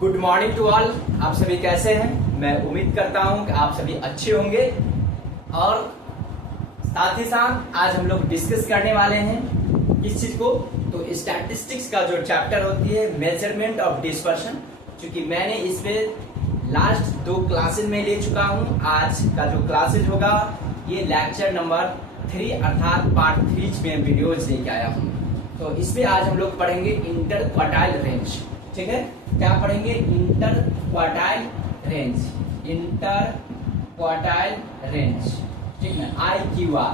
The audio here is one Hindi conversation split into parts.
Good morning to all. आप सभी कैसे हैं? मैं उम्मीद करता हूं कि आप सभी अच्छे होंगे। और साथ ही साथ आज हम लोग डिस्कस करने वाले हैं किस चीज को, तो स्टैटिस्टिक्स का जो चैप्टर होती है मेजरमेंट ऑफ डिस्पर्शन। क्योंकि मैंने इस पे लास्ट 2 क्लासेज में ले चुका हूं। आज का जो क्लासेज होगा ये लेक्चर नंबर 3 अर्थात पार्ट 3 में वीडियोज लेके आया हूं। तो इसमें आज हम लोग पढ़ेंगे इंटर क्वार्टाइल रेंज। ठीक है, क्या पढ़ेंगे? Inter quartile range. Inter quartile range, ठीक है। IQR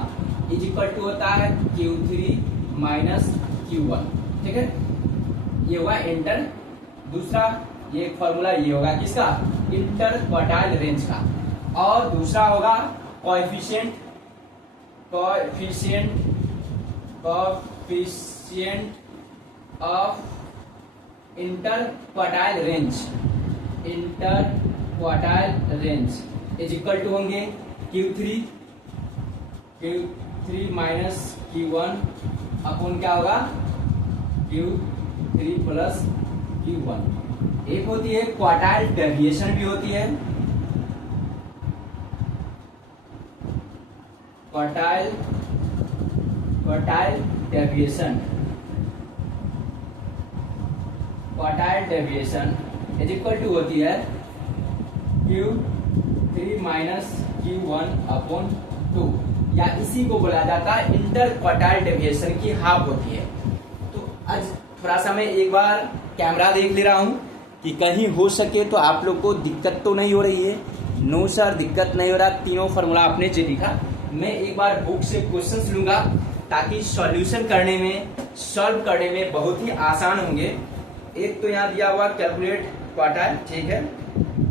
इज इक्वल टू होता है Q3 माइनस Q1। ठीक है, ये हुआ इंटर। दूसरा ये फॉर्मूला ये होगा किसका? इंटर क्वार्टाइल रेंज का। और दूसरा होगा coefficient of inter quartile range is equal to होंगे Q3 माइनस Q1 अपॉन क्या होगा? Q3 plus Q1। एक होती है क्वार्टाइल डेविएशन भी होती है। Quartile deviation is equal to होती है Q3 माइनस Q1 अपॉन 2, या इसी को बोला जाता है इंटर क्वार्टाइल डेविएशन की हाफ होती है। तो आज थोड़ा सा मैं एक बार कैमरा देख ले रहा हूँ कि कहीं हो सके तो आप लोग को दिक्कत तो नहीं हो रही है। नो सर, दिक्कत नहीं हो रहा। तीनों फॉर्मूला आपने जो लिखा, मैं एक बार बुक से क्वेश्चंस लूंगा ताकि सॉल्यूशन सॉल्व करने में बहुत ही आसान होंगे। एक तो यहाँ दिया हुआ कैलकुलेट क्वार्टाइल, ठीक है।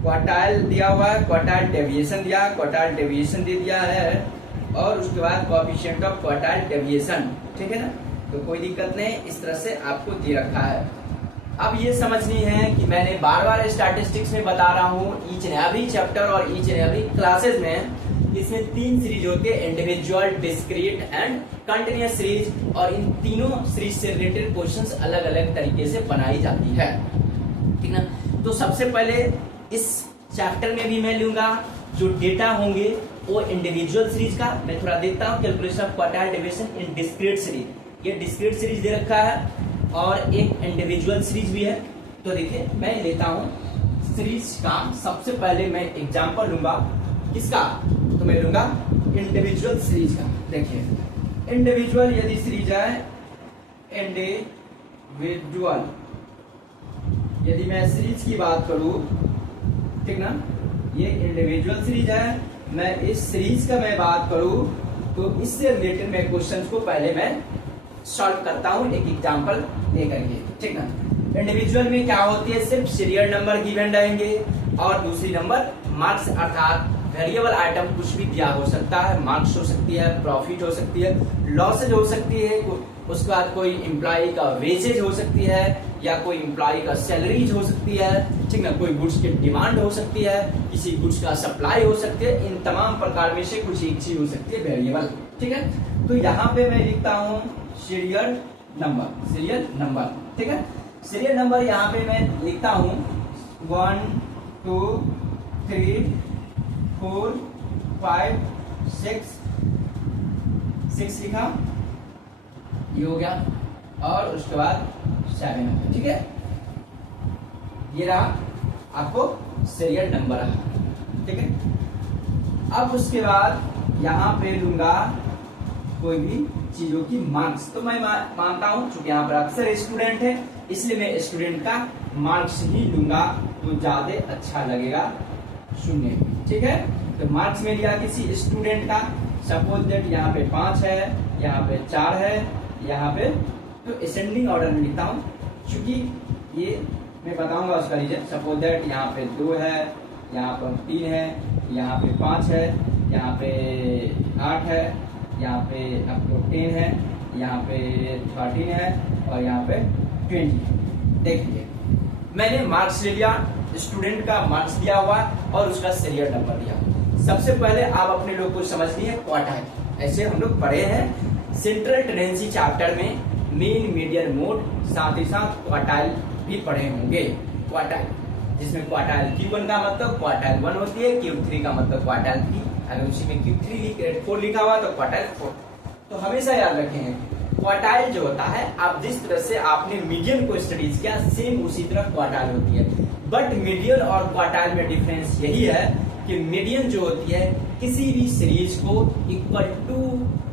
क्वार्टाइल दिया हुआ है, क्वार्टाइल डेविएशन दे दिया है, और उसके बाद कोएफिशिएंट ऑफ क्वार्टाइल डेविएशन, ठीक है ना। तो कोई दिक्कत नहीं, इस तरह से आपको दे रखा है। अब ये समझनी है कि मैंने बार बार स्टैटिस्टिक्स में बता रहा हूँ ईच एंड एवरी चैप्टर और ईच एंड एवरी क्लासेज में, इसमें 3 सीरीज होती है, individual, discrete and continuous series. और इन तीनों सीरीज से रिलेटेड क्वेश्चंस अलग अलग तरीके से बनाई जाती है, ठीक ना। तो सबसे पहले इस चैप्टर में भी मैं लूंगा जो डेटा होंगे वो इंडिविजुअल सीरीज का मैं थोड़ा देखता हूँ। Calculation of quartile deviation in discrete series, ये डिस्क्रीट सीरीज दे रखा है, और एक इंडिविजुअल सीरीज भी है। तो देखिए मैं लेता हूँ सीरीज का। सबसे पहले मैं एग्जांपल लूंगा किसका? तो मैं लूंगा इंडिविजुअल सीरीज का। देखिए इंडिविजुअल यदि सीरीज है, इंडिविजुअल यदि मैं सीरीज की बात करूं, ठीक ना, ये इंडिविजुअल सीरीज है। मैं इस सीरीज का मैं बात करूं तो इससे रिलेटेड मैं क्वेश्चंस को पहले मैं सॉल्व करता हूं एक एग्जांपल लेकर के, ठीक ना। इंडिविजुअल में क्या होती है? सिर्फ सीरियल नंबर गिवन रहेंगे और दूसरी नंबर मार्क्स, अर्थात वेरिएबल आइटम कुछ भी दिया हो सकता है। मार्क्स हो सकती है, प्रॉफिट हो सकती है, लॉसेज हो सकती है, उसके बाद कोई एम्प्लॉय का वेजेज हो सकती है, या कोई एम्प्लॉय का सैलरीज हो सकती है, ठीक ना। कोई गुड्स की डिमांड हो सकती है, किसी गुड्स का सप्लाई हो सकती है। इन तमाम प्रकार में से कुछ एक चीज हो सकती है वेरिएबल, ठीक है। तो यहाँ पे मैं लिखता हूँ सीरियल नंबर, ठीक है। सीरियल नंबर यहाँ पे मैं लिखता हूँ 1 2 3 4 5 6 लिखा, ये हो गया। और उसके बाद 7, ठीक है। ये रहा आपको सीरियल नंबर रहा, ठीक है। अब उसके बाद यहाँ पे लूंगा कोई भी चीजों की मार्क्स। तो मैं मानता हूं चूंकि यहाँ पर अक्सर स्टूडेंट है, इसलिए मैं स्टूडेंट का मार्क्स ही लूंगा तो ज्यादा अच्छा लगेगा सुनने में, ठीक है। तो मार्क्स में लिया किसी स्टूडेंट का, सपोज दैट यहाँ पे 5 है, यहाँ पे 4 है, यहाँ पे, तो असेंडिंग ऑर्डर में लिखता हूँ क्योंकि ये मैं बताऊंगा उसका रीजन। सपोज दैट यहाँ पे 2 है, यहाँ पर 3 है, यहाँ पे 5 है, यहाँ पे 8 है, यहाँ पे आपको 10 है, यहाँ पे 13 है, और यहाँ पे 20 है। देखिए मैंने मार्क्स ले लिया, स्टूडेंट का मार्क्स दिया हुआ और उसका सीरियल नंबर दिया। सबसे पहले आप अपने लोग को समझनी है क्वार्टाइल। ऐसे हम लोग पढ़े हैं सेंट्रल टेंडेंसी चैप्टर में मीन मीडियन मोड, साथ ही साथ क्वार्टाइल भी पढ़े होंगे। क्वार्टाइल जिसमें क्वार्टाइल Q1 का मतलब क्वार्टाइल 1 होती है, Q3 का मतलब क्वार्टाइल 3, अगर उसी में Q3 4 लिखा हुआ तो क्वार्टाइल 4। तो हमेशा याद रखेंगे क्वार्टाइल जो होता है, आप जिस तरह से आपने मीडियन को स्टडीज किया सेम उसी तरह क्वार्टाइल होती है। बट मीडियन और क्वार्टाइल में डिफरेंस यही है कि मीडियन जो होती है किसी भी सीरीज को इक्वल टू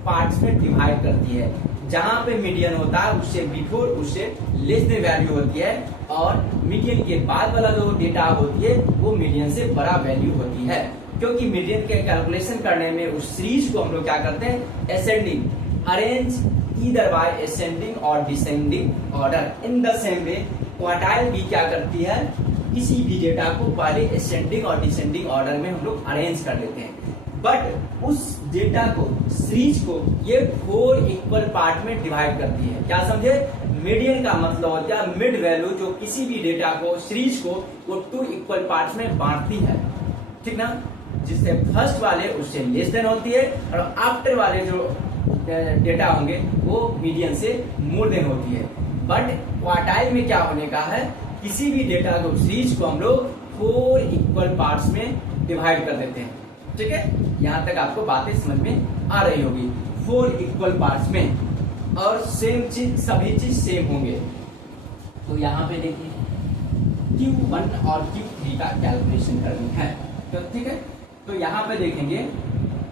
पार्ट्स में डिवाइड करती है। जहां पे मीडियन होता है उससे बिफोर उससे लेस देन वैल्यू होती है, और मीडियन के बाद वाला जो डेटा होती है वो मीडियन से बड़ा वैल्यू होती है। क्योंकि मीडियन के कैलकुलेशन करने में उस सीरीज को हम लोग क्या करते हैं, ascending arrange either by ascending और descending order. In the same way quartile भी क्या करती है, किसी भी डेटा को पहले असेंडिंग और डिसेंडिंग ऑर्डर में हम लोग अरेंज कर लेते हैं। बट उस डेटा को सीरीज को ये 4 इक्वल पार्ट में डिवाइड करती है। क्या समझे, मीडियन का मतलब होता है मिड वैल्यू जो किसी भी डेटा को सीरीज को वो 2 इक्वल पार्ट्स में बांटती है, ठीक ना, जिससे फर्स्ट वाले उससे लेस देन होती है और आफ्टर वाले जो डेटा होंगे वो मीडियन से मोर देन होती है। बट क्वार्टाइल में क्या होने का है, किसी भी डेटा को सीरीज को हम लोग 4 इक्वल पार्ट्स में डिवाइड कर देते हैं। ठीक है, यहां तक आपको बातें समझ में आ रही होगी। 4 इक्वल पार्ट्स में और सेम चीज, सभी चीज सेम होंगे। तो यहाँ पे देखिए Q1 और Q3 का कैलकुलेशन करनी है, तो ठीक है। तो यहाँ पे देखेंगे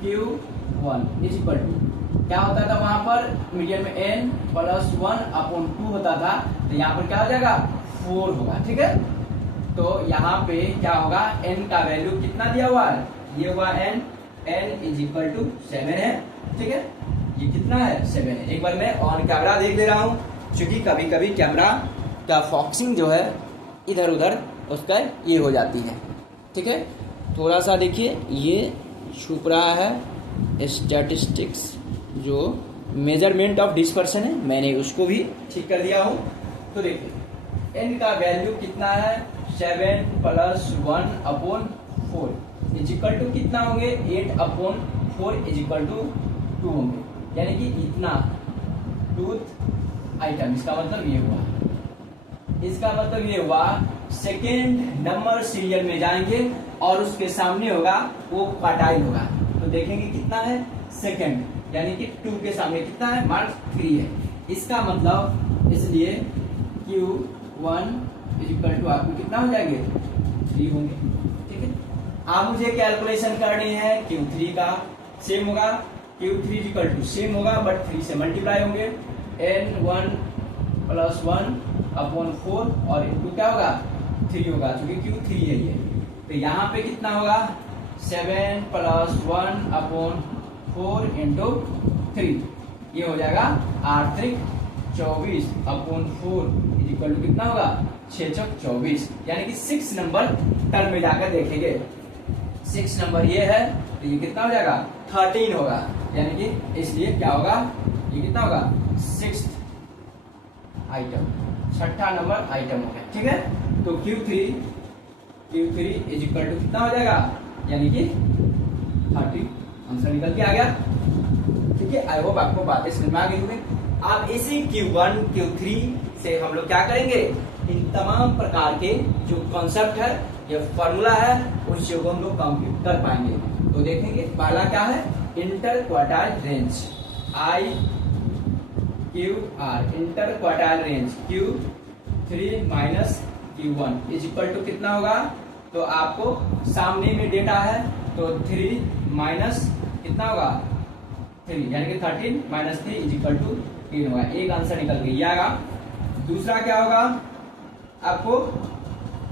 Q1 इज इक्वल टू क्या होता था, वहां पर मीडियन में n प्लस 1/2 होता था, तो यहाँ पर क्या हो जाएगा 4 होगा। ठीक है, तो यहाँ पे क्या होगा, n का वैल्यू कितना दिया हुआ है, ये हुआ n इज इक्वल टू 7 है। ठीक है, ये कितना है 7 है। एक बार मैं ऑन कैमरा देख ले रहा हूँ, क्योंकि कभी कभी कैमरा का फॉक्सिंग जो है इधर उधर उसका ये हो जाती है। ठीक है, थोड़ा सा देखिए ये छुप रहा है स्टैटिस्टिक्स जो मेजरमेंट ऑफ डिस्पर्शन है, मैंने उसको भी ठीक कर दिया हूँ। तो देखिए n का वैल्यू कितना है 7 प्लस 1/4 इज इक्वल टू कितना होंगे 8/4 इज इक्वल टू 2 होंगे, यानी कि इतना टूथ आइटम। इसका मतलब ये हुआ, इसका मतलब ये हुआ सेकेंड नंबर सीरियल में जाएंगे और उसके सामने होगा वो क्वार्टाइल होगा, तो देखेंगे कितना है सेकेंड, यानी कि 2 के सामने कितना है मार्क्स 3 है। इसका मतलब इसलिए Q1 इज इक्वल टू आपको कितना हो जाएंगे 3 होंगे। ठीक है, आप मुझे कैलकुलेशन करनी है Q3 का, सेम होगा Q3 is equal to same होगा बट 3 से मल्टीप्लाई होंगे, n1 प्लस 1/4 और इनटू क्या होगा 3 होगा, क्योंकि Q3 है ये। तो यहाँ पे कितना होगा 7 प्लस 1/4 इंटू 3, ये हो जाएगा 8×3=24 इज इक्वल टू कितना होगा 6×24, यानी कि 6 नंबर टर्म में जाकर देखेंगे। 6 नंबर ये है तो ये कितना हो जाएगा 13 होगा, यानी कि इसलिए क्या होगा ये कितना होगा 6th आइटम, 6ठा नंबर आइटम हो गया। ठीक है, तो Q3 इज इक्वल टू कितना हो जाएगा, यानी कि 30, आंसर निकल के आ गया। ठीक है, आई होप आपको बातें समझ में आ गई होंगी। आप इसी Q1 Q3 से हम लोग क्या करेंगे, इन तमाम प्रकार के जो कॉन्सेप्ट है या फॉर्मूला है उस चीजों को हम लोग कंप्लीट कर पाएंगे। तो देखेंगे पहला क्या है, inter quartile range IQR, inter quartile range Q3 minus Q1 is equal to कितना होगा, तो आपको सामने में डेटा है तो 3 माइनस कितना होगा 3, यानी कि 13 माइनस 3 इज इक्वल टू 3 होगा। एक आंसर निकल के आएगा। दूसरा क्या होगा, आपको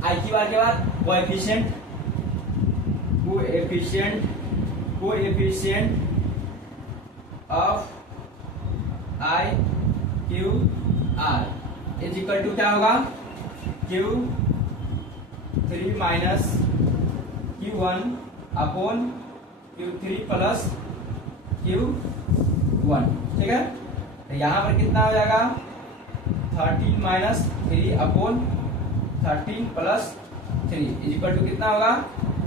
IQR के बाद coefficient of IQR is equal to क्या होगा Q3 minus Q1 Q3 plus Q1। ठीक है, तो यहाँ पर कितना हो जाएगा 13 minus 3/13 plus 3 is equal to कितना होगा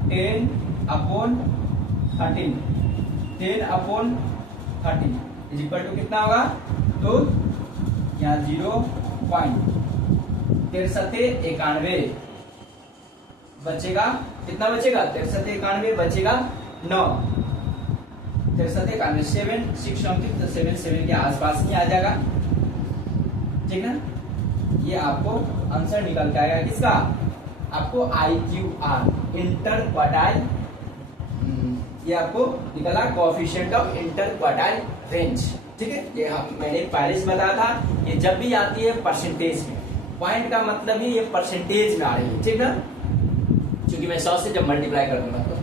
10/13 इज इक्वल टू कितना होगा, तो यहाँ 0.9391 बचेगा कितना, बचेगा 63 91 बचेगा 9, 63 91 7 6 तो 7 के आसपास ही आ जाएगा, ठीक ना। ये आपको आंसर निकल के आएगा किसका, आपको IQR इंटर क्वार्टाइल, ये आपको निकला coefficient of inter quartile range, ठीक है। ये मैंने पहले से बताया था, ये जब भी आती है परसेंटेज में, पॉइंट का मतलब ही ये परसेंटेज में आ रही है, ठीक ना, क्योंकि मैं 100 से जब मल्टीप्लाई कर दूंगा तो।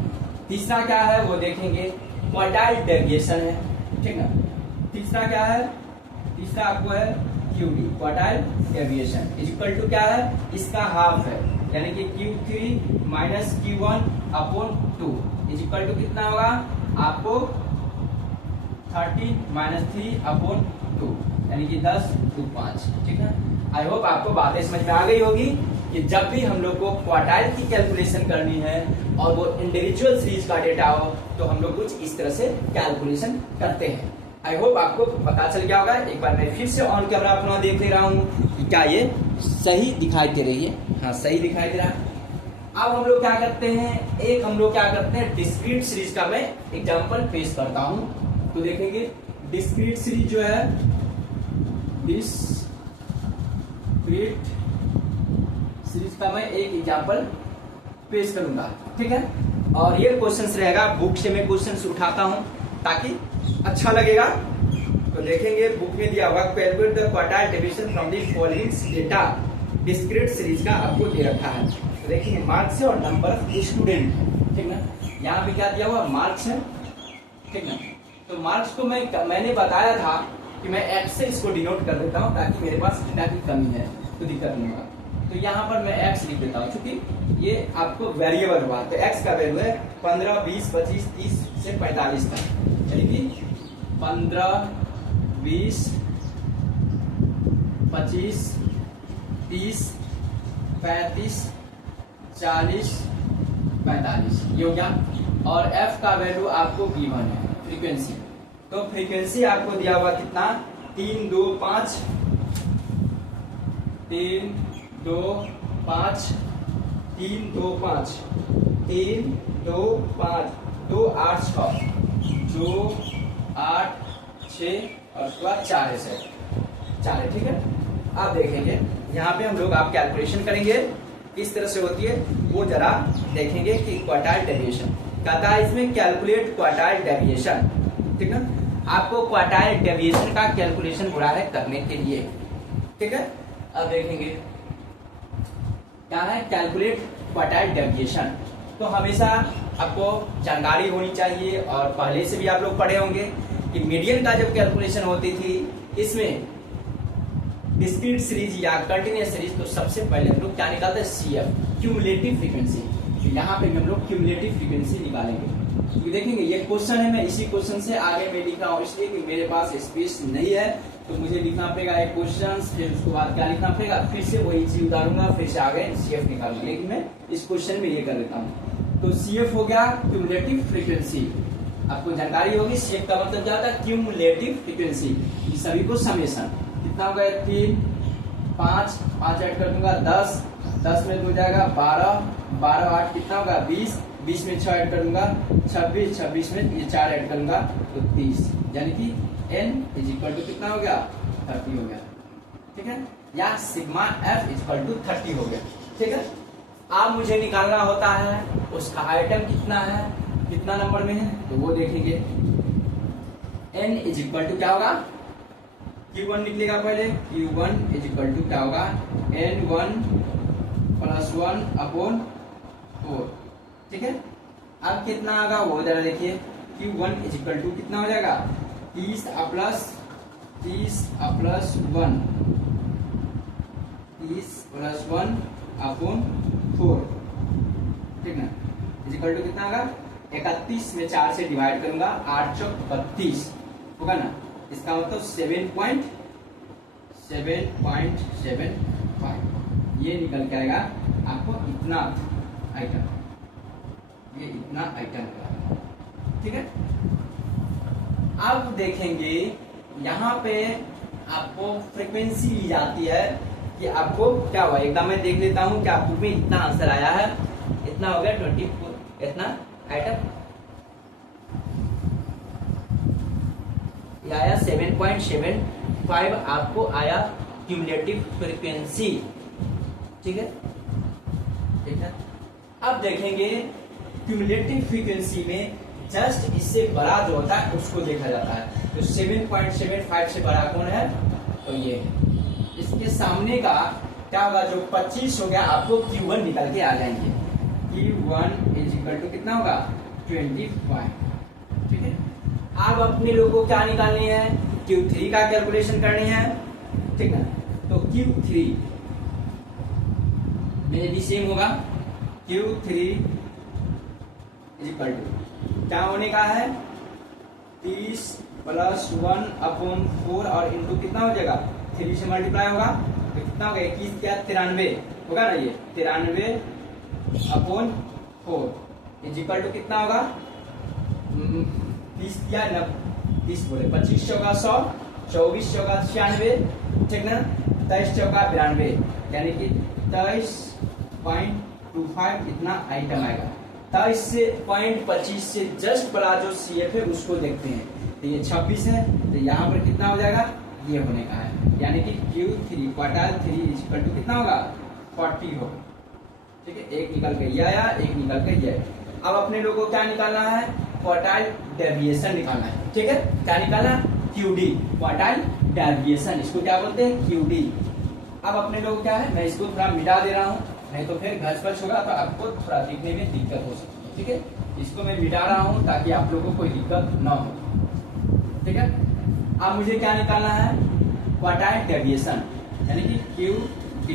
तीसरा क्या है वो देखेंगे, क्वार्टाइल डेविएशन है, ठीक ना। तीसरा क्या है, तीसरा आपको है QD quartile deviation is equal to क्या है, इसका हाफ है, यानी कि Q3 minus Q1 upon 2 is equal to कितना होगा आपको 13 माइनस 3 अपॉन 2, यानी कि 10 2 5, ठीक है। आई होप आपको बातें समझ में आ गई होगी कि जब भी हम लोग को क्वार्टाइल की कैलकुलेशन करनी है और वो इंडिविजुअल सीरीज का डेटा हो तो हम लोग कुछ इस तरह से कैलकुलेशन करते हैं। आई होप आपको पता चल गया होगा। एक बार मैं फिर से ऑन कैमरा अपना देख ले रहा हूँ कि क्या ये सही दिखाई दे रही है, हाँ सही दिखाई दे रहा है। अब हम लोग क्या करते हैं, एक हम लोग क्या करते हैं डिस्क्रीट सीरीज का मैं एग्जांपल पेश करता हूँ। तो देखेंगे डिस्क्रीट सीरीज जो है, डिस्क्रीट सीरीज का मैं एक एग्जांपल पेश करूंगा, ठीक है। और ये क्वेश्चंस रहेगा, बुक से मैं क्वेश्चंस उठाता हूं ताकि अच्छा लगेगा। तो देखेंगे बुक में दिया होगा calculate the quartile deviation from the following data, discrete series का आपको दे रखा है। तो देखिए मार्क्स है और नंबर ऑफ स्टूडेंट है, ठीक ना। यहाँ पे क्या दिया हुआ मार्क्स है, ठीक ना। तो मार्क्स को मैंने बताया था कि मैं एक्स से इसको डिनोट कर देता हूँ ताकि मेरे पास डेटा की कमी है तो दिक्कत नहीं होगा। तो यहाँ पर मैं एक्स लिख देता हूँ क्योंकि ये आपको वेरिएबल हुआ, तो एक्स का वैल्यू है 15 20 25 30 से 45 तक, यानी कि 15 20 25 30 35 40 45 ये हो गया। और एफ का वैल्यू आपको गिवन है फ्रीक्वेंसी, तो फ्रीक्वेंसी आपको दिया हुआ कितना 3 2 5 3 2 5 3 2 5 3 2 5 2 8 6 2 8 6 और उसके बाद 4 है सर, 4 है, ठीक है। अब देखेंगे यहाँ पे हम लोग आप कैलकुलेशन करेंगे किस तरह से होती है वो जरा देखेंगे कि क्वार्टाइल डेविएशन कहता है इसमें कैलकुलेट क्वार्टाइल डेविएशन, ठीक है। आपको क्वार्टाइल डेविएशन का कैलकुलेशन बोला है करने के लिए, ठीक है। अब देखेंगे क्या है कैलकुलेट क्वार्टाइल डेविएशन, तो हमेशा आपको जानकारी होनी चाहिए और पहले से भी आप लोग पढ़े होंगे कि मीडियन का जब कैलकुलेशन होती थी इसमें डिस्क्रीट सीरीज या कंटिन्यूअस सीरीज, तो सबसे पहले हम लोग क्या निकालते हैं CF क्यूमुलेटिव फ्रीक्वेंसी। तो यहाँ पे हम लोग क्यूमुलेटिव फ्रीक्वेंसी निकालेंगे। तो देखेंगे ये क्वेश्चन है, मैं इसी क्वेश्चन से आगे में लिख रहा हूँ इसलिए कि मेरे पास स्पेस नहीं है, तो मुझे लिखना पड़ेगा एक क्वेश्चन, फिर उसके बाद क्या लिखना पड़ेगा, फिर से वही चीज उतारूंगा, फिर से आगे CF निकालूंगा, लेकिन मैं इस क्वेश्चन में ये कर लेता हूँ। तो CF हो गया क्यूमुलेटिव फ्रीक्वेंसी, आपको जानकारी होगी CF का मतलब क्या होता है क्यूमुलेटिव फ्रीक्वेंसी, सभी को समेशन कितना होगा 3 5 5 ऐड कर दूंगा 10 10 में हो जाएगा 12 12 8 कितना होगा 20 20 में 6 ऐड कर दूंगा 26 26 में ये 4 ऐड करूंगा तो 30, यानी कि n इज इक्वल टू कितना हो गया 30 हो गया, ठीक है, या sigma f is equal to 30 हो गया, ठीक है। अब मुझे निकालना होता है उसका आइटम कितना है, कितना नंबर में है, तो वो देखेंगे n इज इक्वल टू क्या होगा Q1 निकलेगा पहले, Q1 इज इक्वल टू क्या होगा N1 प्लस 1 अपॉन 4, ठीक है। अब कितना आएगा वो जरा देखिए, Q1 इज इक्वल टू कितना हो जाएगा 30 प्लस 1 30 प्लस 1 अपॉन 4, ठीक ना, इज इक्वल टू कितना होगा 31 में 4 से डिवाइड करूंगा 8 चौक 32 होगा ना, इसका मतलब 7.75 ये निकल के आएगा आपको इतना आइटम, ये इतना आइटम का, ठीक है। अब देखेंगे यहाँ पे आपको फ्रीक्वेंसी ली जाती है कि आपको क्या हुआ, एकदम मैं देख लेता हूँ कि आपको में इतना आंसर आया है इतना हो गया 24 इतना आइटम ये आया 7.75 आपको आया क्यूमुलेटिव फ्रीक्वेंसी। ठीक है, ठीक है। अब देखेंगे क्यूमुलेटिव फ्रीक्वेंसी में जस्ट इससे बड़ा जो होता है उसको देखा जाता है। तो 7.75 से बड़ा कौन है? तो ये इसके सामने का क्या होगा? जो 25 हो गया आपको Q1 निकल के आ जाएंगे। Q1 इज इक्वल टू कितना होगा? 25। ठीक है, अब अपने लोगों को क्या निकालनी है? Q3 का कैलकुलेशन करनी है। ठीक है, तो Q3 में भी सेम होगा। Q3 इज इक्वल टू क्या होने का है? 30 प्लस 1/4 और इंटू कितना हो जाएगा? 3 से मल्टीप्लाई होगा तो कितना होगा? 21 क्या 93 होगा ना, ये 93/4 इज इक्वल टू कितना होगा? 30 क्या 30 बोले 25 चौका 100, 24 चौका 96, ठीक ना, 23 चौका 92 यानी कि 23.25 इतना आइटम आएगा। 23.25 से जस्ट बड़ा जो CF है उसको देखते हैं। तो ये 26 है तो यहाँ पर कितना हो जाएगा? ये होने का है, यानी कि Q3 क्वार्टाइल 3 इक्वल टू कितना होगा? 40 होगा। ठीक है, एक निकल के ये आया, एक निकल के ये। अब अपने लोगों को क्या निकालना है? क्वार्टाइल डेविएशन निकालना है। ठीक है, क्या निकालना? QD क्वार्टाइल डेविएशन, इसको क्या बोलते हैं? QD। अब अपने लोग क्या है, मैं इसको थोड़ा मिटा दे रहा हूँ, नहीं तो फिर घस-पस होगा तो आपको थोड़ा दिखने में दिक्कत हो सकती है। ठीक है, इसको मैं मिटा रहा हूँ ताकि आप लोगों को कोई दिक्कत ना हो। ठीक है, अब मुझे क्या निकालना है? क्वार्टाइल डेविएशन, यानी कि QD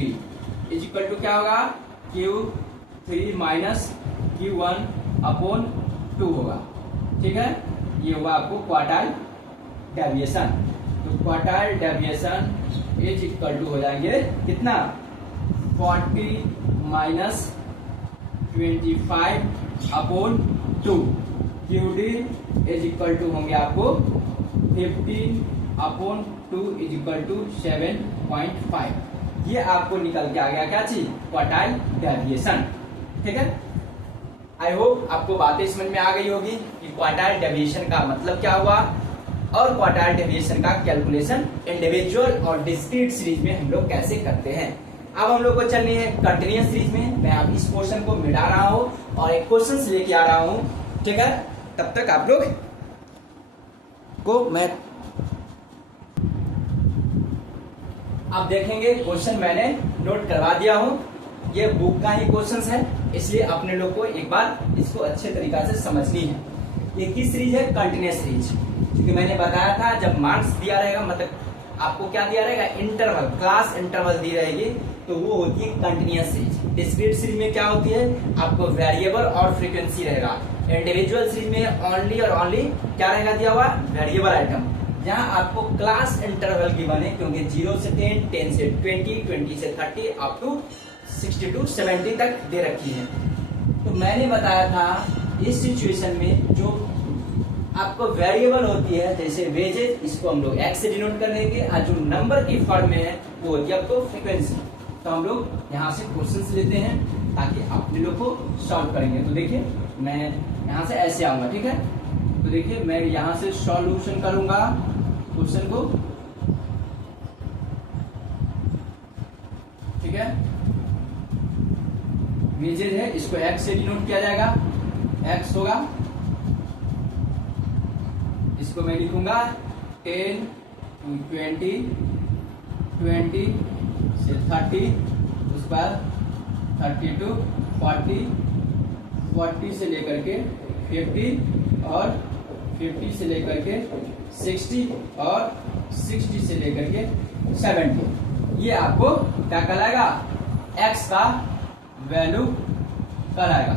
इज इक्वल टू क्या होगा? Q3 माइनस Q1/2 होगा। ठीक है, ये होगा आपको क्वार्टाइल डेविएशन। तो quartile deviation is equal to हो जाएंगे कितना? 40 minus 25/2। QD is equal to होंगे आपको 15/2 इज इक्वल टू 7.5। ये आपको निकल के आ गया क्या चीज? Quartile deviation. ठीक है, आई होप आपको बातें समझ में आ गई होगी कि क्वार्टाइल डेविएशन का मतलब क्या हुआ और क्वार्टाइल डेविएशन का कैलकुलेशन इंडिविजुअल और डिस्क्रीट सीरीज में हम लोग कैसे करते हैं। अब हम लोग को चलनी है कंटिन्यूअस सीरीज में। मैं अब इस क्वेश्चन को मिटा रहा हूँ और एक क्वेश्चन लेके आ रहा हूँ। ठीक है, तब तक आप लोग को मैं अब देखेंगे क्वेश्चन मैंने नोट करवा दिया हूँ। ये बुक का ही क्वेश्चन है, इसलिए अपने लोग को एक बार इसको अच्छे तरीका से समझनी है। ये किस सीरीज है? Continuous series. क्योंकि मैंने बताया था जब मार्क्स दिया रहेगा, मतलब आपको क्या दिया रहेगा? इंटरवल, क्लास इंटरवल दी रहेगी, तो वो होती है कंटिन्यूअस सीरीज। डिस्क्रीट सीरीज में क्या होती है? आपको वेरिएबल और फ्रीक्वेंसी रहेगा। इंडिविजुअल सीरीज में ओनली और ओनली क्या रहेगा दिया हुआ? Variable item. जहां आपको क्लास इंटरवल की बने, क्योंकि 0 से 10, 10 से 20, 20 से 30 अप टू 62, 70 तक दे रखी है। तो मैंने बताया था इस सिचुएशन में जो आपको वेरिएबल होती है, जैसे वेजेस, इसको हम लोग x से डिनोट कर देंगे, और जो नंबर की फॉर्म में है वो होती है आपको फ्रीक्वेंसी। तो हम लोग यहाँ से क्वेश्चंस लेते हैं ताकि आप लोग को सॉल्व करेंगे। तो देखिए मैं यहाँ से ऐसे आऊंगा। ठीक है, तो देखिए मैं यहाँ से सॉल्यूशन करूंगा क्वेश्चन को। ठीक है, वेजेस है, इसको x से डिनोट किया जाएगा, x होगा, इसको मैं लिखूंगा 10 to 20, 20 से 30, उसके बाद 30 to 40, 40 से लेकर के 50 और 50 से लेकर के 60 और 60 से लेकर के 70। ये आपको क्या कहलाएगा? x का वैल्यू कहलाएगा।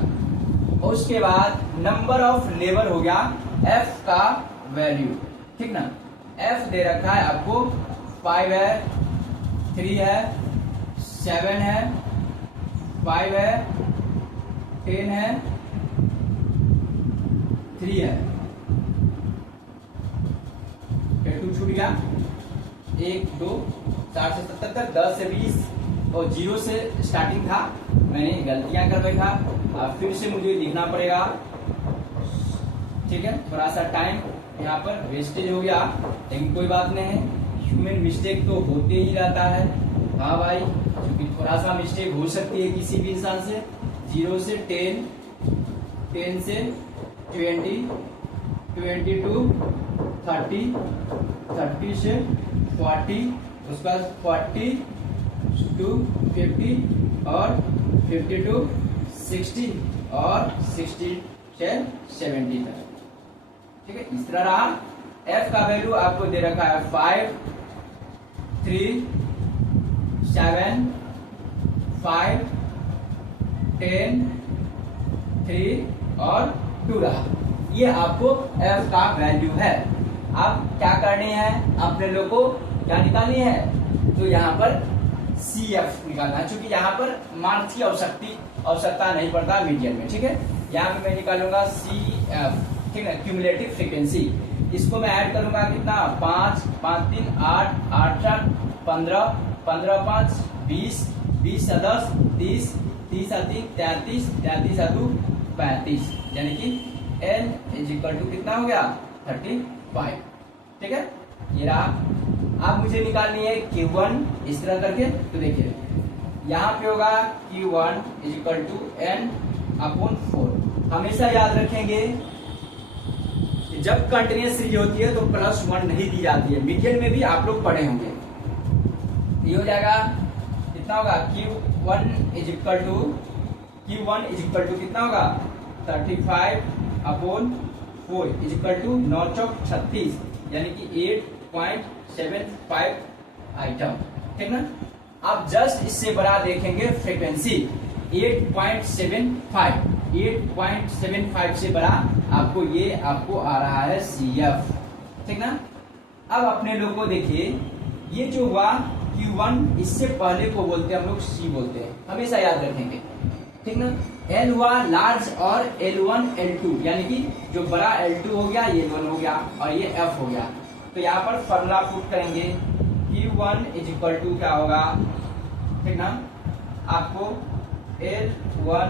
और उसके बाद नंबर ऑफ लेवल हो गया f का वैल्यू। ठीक ना, f दे रखा है आपको 5 है, 3 है, 7 है, 5 है, 10 है, 3 है, 2 छूट गया, 1 2 4 से 77, 10 से 20, और 0 से स्टार्टिंग था, मैंने गलतियां कर बैठा, अब फिर से मुझे लिखना पड़ेगा। ठीक है, थोड़ा सा टाइम यहाँ पर वेस्टेज हो गया, लेकिन कोई बात नहीं है, ह्यूमन मिस्टेक तो होते ही रहता है। हाँ भाई, क्योंकि थोड़ा सा मिस्टेक हो सकती है किसी भी इंसान से। 0 से 10, 10 से 20, 22, 30, 30 से 40, उसके बाद 40 to 50 और 50 to 60 और 60 से 70 तक। ठीक है, इस तरह रहा। f का वैल्यू आपको दे रखा है 5, 3, 7, 5, 10, 3 और 2 रहा। ये आपको f का वैल्यू है। आप क्या करनी है, अपने लोग को क्या निकालनी है, तो यहाँ पर CF निकालना है, क्योंकि यहाँ पर मार्क्स की आवश्यकता नहीं पड़ता मीडियन में। ठीक है, यहाँ पे मैं निकालूंगा CF, ठीक है, क्यूमुलेटिव फ्रीक्वेंसी। इसको मैं ऐड करूंगा कितना, 5, 5, 3, 8, 8, 4, 15, 15, 5, 20, 20, 10, 30, 30, 3, 33, 33, 2, 35, यानी कि N = कितना हो गया, 35। ठीक है, ये रहा। अब मुझे निकालनी है Q1 इस तरह करके। तो देखिए यहाँ पे होगा Q1 = N/4। हमेशा याद रखेंगे कि जब कंटिन्यूअस सीरीज होती है तो +1 नहीं दी जाती है। मीडियन में भी आप लोग पढ़े होंगे। ये हो जाएगा, कितना होगा, Q1 = कितना होगा, 35/4 = 9/36, यानी कि 8.75 आइटम। ठीक ना। आप जस्ट इससे बड़ा देखेंगे फ्रीक्वेंसी 8.75 से बड़ा आपको आ रहा है CF। ठीक ना। अब अपने लोग को देखिए, ये जो हुआ Q1, इससे पहले को बोलते हैं हम लोग C बोलते हैं, हमेशा याद रखेंगे। ठीक ना। L हुआ लार्ज और L1 L2, यानी कि जो बड़ा L2 हो गया, ये L1 हो गया और ये F हो गया। तो यहाँ पर फॉर्मूला पुट करेंगे, Q1 = क्या होगा, ठीक ना, आपको L1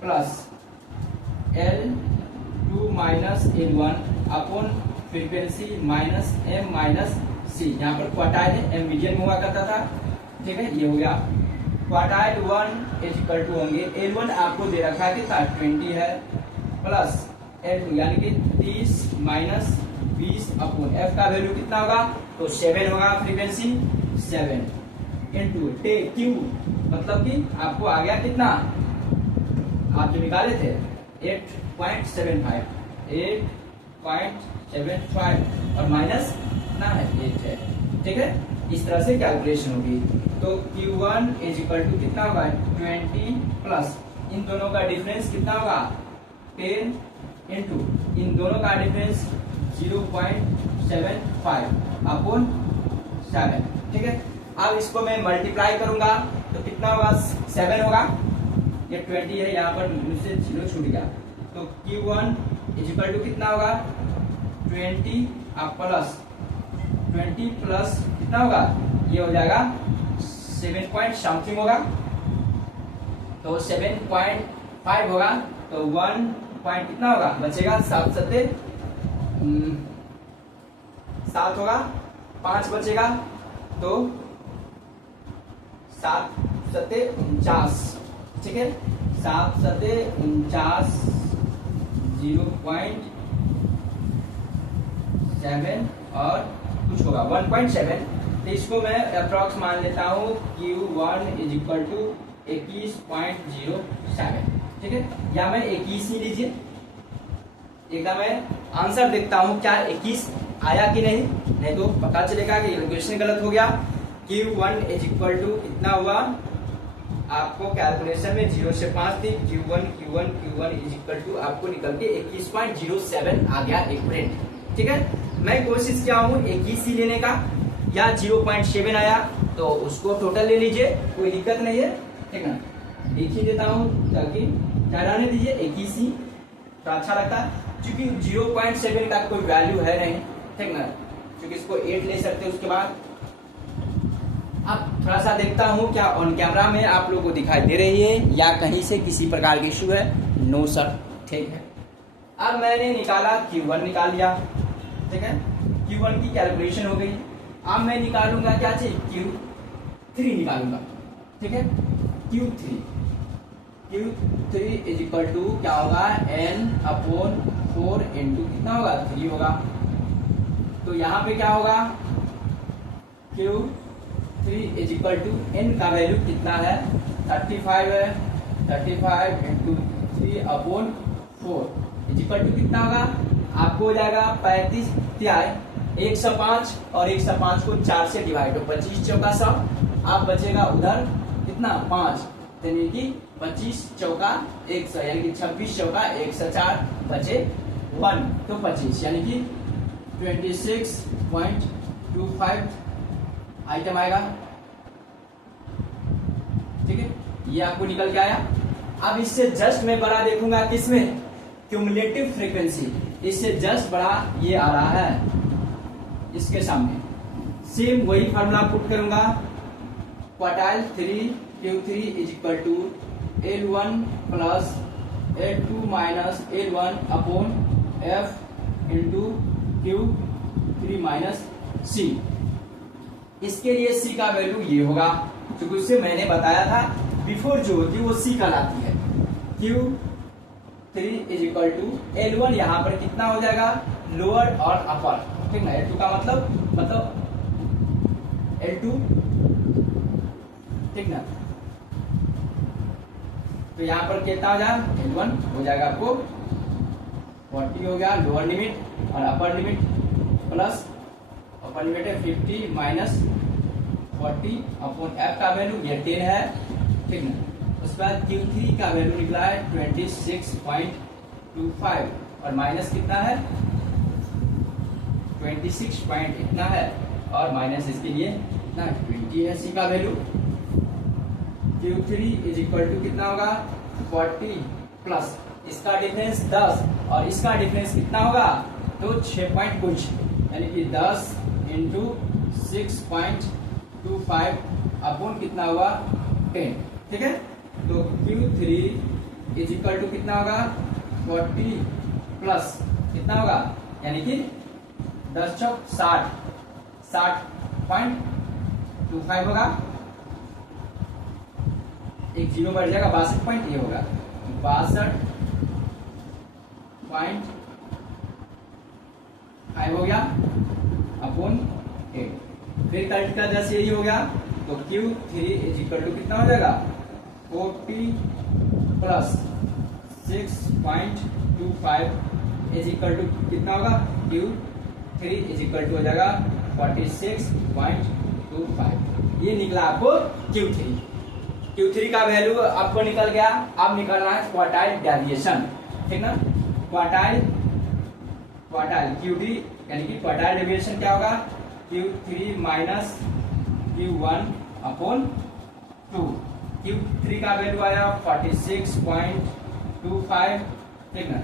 plus L2 minus L1 upon frequency minus M minus C। यहाँ पर क्वार्टाइल है, M मीडियन में हुआ करता था। ठीक है, ये हो गया। क्वार्टाइल 1 = होंगे, L1 आपको दे रखा है कितना, 20 है, प्लस L2 यानी कि 30 माइनस 20 अपॉन F का वैल्यू कितना होगा, तो 7 होगा फ्रीक्वेंसी, 7 इंटू Q, मतलब कि आपको आ गया कितना, आप जो निकाले थे 8.75 और माइनस कितना है, 8 है। ठीक है, इस तरह से कैलकुलेशन होगी। तो Q1 = कितना होगा, 20 प्लस इन दोनों का डिफरेंस कितना होगा, 10 इंटू इन दोनों का डिफरेंस 0.75 अपॉन 7। ठीक है, अब इसको मैं मल्टीप्लाई करूंगा तो कितना होगा, 7 होगा, ये 20 है, यहाँ पर मुझसे 0 छूट गया। तो Q1 = कितना होगा, 20 प्लस 20 प्लस कितना होगा, ये हो जाएगा 7 पॉइंट समथिंग होगा, तो 7.5 होगा, तो 1 पॉइंट कितना होगा, बचेगा 7 सत्ते 7 होगा, 5 बचेगा, तो 7 सत्ते 49। ठीक है, 7 सत्ते 49, 0.7 और कुछ होगा 1.7। तो इसको मैं अप्रॉक्स मान लेता हूँ Q1 = 21.07। ठीक है, या मैं 21 ही लीजिए, एकदम मैं आंसर देखता हूँ क्या 21 आया कि नहीं तो पता चलेगा कि क्वेश्चन गलत हो गया। Q1 = कितना हुआ, आपको कैलकुलेशन में 0 से 5 थी, Q1 = आपको निकल के 21.07 आ गया एक प्रिंट। ठीक है, मैं कोशिश किया हूँ 21 ही लेने का, या 0.7 आया तो उसको टोटल ले लीजिए, कोई दिक्कत नहीं है। ठीक है, लिख ही देता हूँ ताकि क्या रहने दीजिए, 21 ही तो अच्छा लगता है, क्योंकि 0.7 का कोई वैल्यू है नहीं। ठीक ना, क्योंकि इसको 8 ले सकते हैं। उसके बाद अब थोड़ा सा देखता हूँ क्या ऑन कैमरा में आप लोगों को दिखाई दे रही है या कहीं से किसी प्रकार की इशू है। नो सर, ठीक है। अब मैंने निकाला Q1 निकाल लिया, ठीक है। Q1 की कैलकुलेशन हो गई। अब मैं निकालूंगा क्या चीज, Q3 निकालूंगा, ठीक है। Q3 इज इक्वल टू क्या होगा, N/4 इंटू कितना होगा, 3 होगा। तो यहाँ पे क्या होगा, Q3 is equal to N का वैल्यू कितना है, 35 है। 35 इंटू 3/4 इज इक्वल टू कितना होगा, आपको हो जाएगा 35 तिहाई 105 और 105 को 4 से डिवाइड हो 25 चौका 100। आप बचेगा उधर कितना 5, यानी कि 25 चौका 100, यानी कि 26 चौका 104 बचे 1, तो 25 यानी कि 26.25 आइटम आएगा, ठीक है। ये आपको निकल के आया। अब इससे जस्ट मैं बड़ा देखूंगा किसमें, क्यूमुलेटिव फ्रीक्वेंसी, इससे जस्ट बड़ा ये आ रहा है इसके सामने। सेम वही फार्मूला पुट करूंगा, quartile 3 Q3 is equal to L1 plus L2 minus L1 upon F into Q3 minus C। इसके लिए C का वैल्यू ये होगा, क्योंकि उससे मैंने बताया था बिफोर जो होती है वो C कहलाती है। Q3 is equal to L1 यहाँ पर कितना हो जाएगा, लोअर और अपर, ठीक ना। L2 का मतलब L2, ठीक ना। तो यहाँ पर कितना हो जाएगा, L1 हो जाएगा आपको 40 हो गया लोअर लिमिट, और upper limit plus upper limit है 50 माइनस 40 अपॉन F का वैल्यू ये 10 है, ठीक ना। उसके बाद Q3 का वैल्यू निकला है 26.25 और माइनस कितना है 26 पॉइंट इतना है, और माइनस इसके लिए कितना 20 है C का value. Q3 is equal to कितना होगा 40 प्लस इसका डिफरेंस 10 और इसका डिफरेंस कितना होगा, तो 6 पॉइंट कुछ, यानी कि 10 इंटू 6.25 अपॉन कितना हुआ 10, ठीक है। तो Q3 इज इक्वल टू कितना होगा 40 प्लस कितना होगा, यानी कि 10 चौक 60.25 होगा, एक जीरो बढ़ जाएगा 62 पॉइंट, ये होगा 62.5 हो गया अपॉन 8। फिर कट का 10 यही हो गया, तो Q3 इज इक्वल टू कितना हो जाएगा 40 प्लस 6.25 इज इक्वल टू कितना होगा, Q3 इज इक्वल टू हो जाएगा 46.25। ये निकला आपको Q3 का वैल्यू आपको निकल गया। अब निकलना है क्वार्टाइल डेविएशन, ठीक ना। क्वार्टाइल Q3 यानी कि क्वार्टाइल डेविएशन क्या होगा, Q3 minus Q1 upon 2। Q3 का वैल्यू आया 46.25, ठीक ना,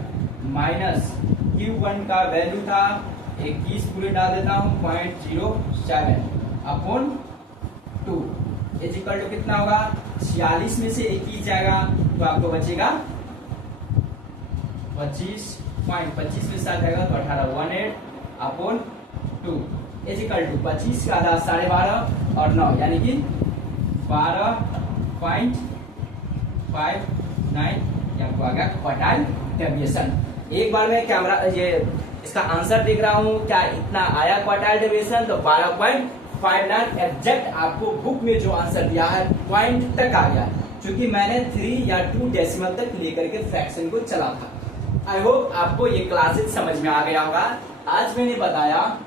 माइनस Q1 का वैल्यू था 21 पूरे डाल देता हूँ 0.07 अपॉन 2 इज इक्वल टू कितना होगा, 46 में से 21 जाएगा तो आपको बचेगा 25 में 7 जाएगा तो 18 18 अपॉन 2 इज इक्वल टू 25 का आधा 12.5 और 9 यानी कि 12.59 आपको आ गया क्वार्टाइल डेविएशन। एक बार मैं कैमरा ये इसका आंसर देख रहा हूँ क्या इतना आया क्वार्टाइल डेविएशन, तो 12.59 एग्जैक्ट आपको बुक में जो आंसर दिया है पॉइंट तक आ गया, क्योंकि मैंने 3 या 2 डेसिमल तक लेकर के फ्रैक्शन को चला था। आई होप आपको ये क्लासेस समझ में आ गया होगा। आज मैंने बताया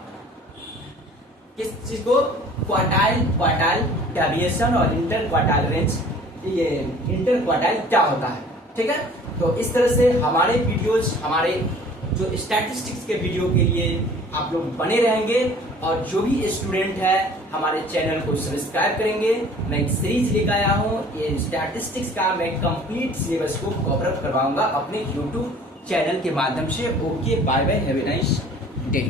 किस चीज को, क्वार्टाइल डेविएशन और इंटर क्वार्टाइल रेंज, ये इंटर क्वार्टाइल क्या होता है, ठीक है। तो इस तरह से हमारे वीडियोज, हमारे जो स्टैटिस्टिक्स के वीडियो के लिए आप लोग बने रहेंगे, और जो भी स्टूडेंट है हमारे चैनल को सब्सक्राइब करेंगे। मैं एक सीरीज लेकर आया हूँ, ये स्टैटिस्टिक्स का मैं कंप्लीट सिलेबस को कवर अप करवाऊंगा अपने यूट्यूब चैनल के माध्यम से। Okay, bye bye, have a nice day.